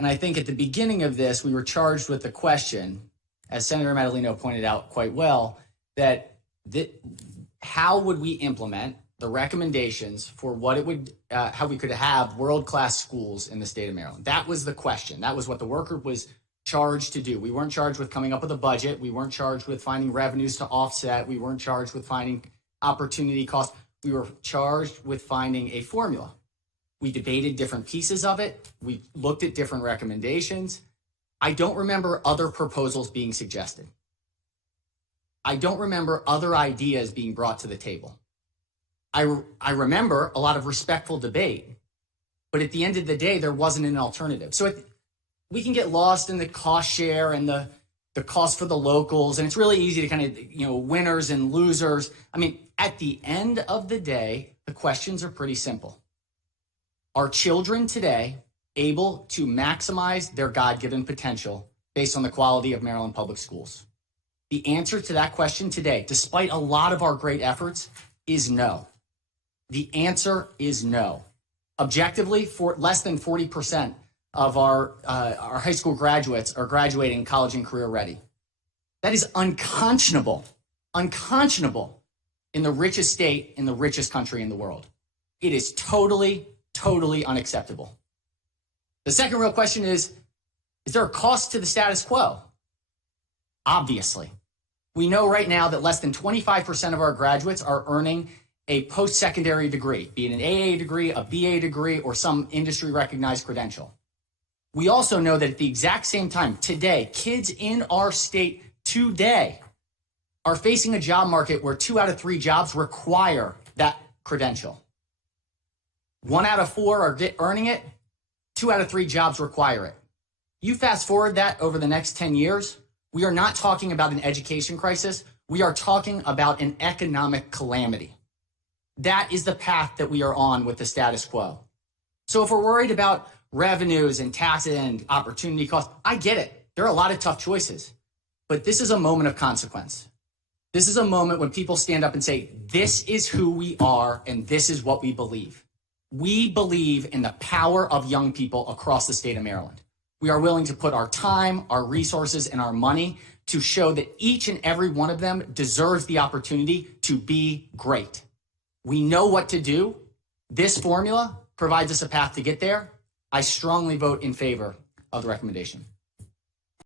And I think at the beginning of this, we were charged with the question, as Senator Madaleno pointed out quite well, that how would we implement the recommendations for what it would, how we could have world-class schools in the state of Maryland? That was the question. That was what the work group was charged to do. We weren't charged with coming up with a budget. We weren't charged with finding revenues to offset. We weren't charged with finding opportunity costs. We were charged with finding a formula. We debated different pieces of it. We looked at different recommendations. I don't remember other proposals being suggested. I don't remember other ideas being brought to the table. I remember a lot of respectful debate, but at the end of the day, there wasn't an alternative. So we can get lost in the cost share and the cost for the locals, and it's really easy to kind of, winners and losers. I mean, at the end of the day, the questions are pretty simple. Are children today able to maximize their God-given potential based on the quality of Maryland public schools? The answer to that question today, despite a lot of our great efforts, is no. The answer is no. Objectively, for less than 40% of our high school graduates are graduating college and career ready. That is unconscionable in the richest state, in the richest country in the world. It is totally unacceptable. The second real question is there a cost to the status quo? Obviously. We know right now that less than 25% of our graduates are earning a post-secondary degree, be it an AA degree, a BA degree, or some industry-recognized credential. We also know that at the exact same time, today, kids in our state today are facing a job market where 2 out of 3 jobs require that credential. 1 out of 4 are earning it. 2 out of 3 jobs require it. You fast forward that over the next 10 years, we are not talking about an education crisis. We are talking about an economic calamity. That is the path that we are on with the status quo. So if we're worried about revenues and taxes and opportunity costs, I get it. There are a lot of tough choices. But this is a moment of consequence. This is a moment when people stand up and say, this is who we are and this is what we believe. We believe in the power of young people across the state of Maryland. We are willing to put our time, our resources, and our money to show that each and every one of them deserves the opportunity to be great. We know what to do. This formula provides us a path to get there. I strongly vote in favor of the recommendation.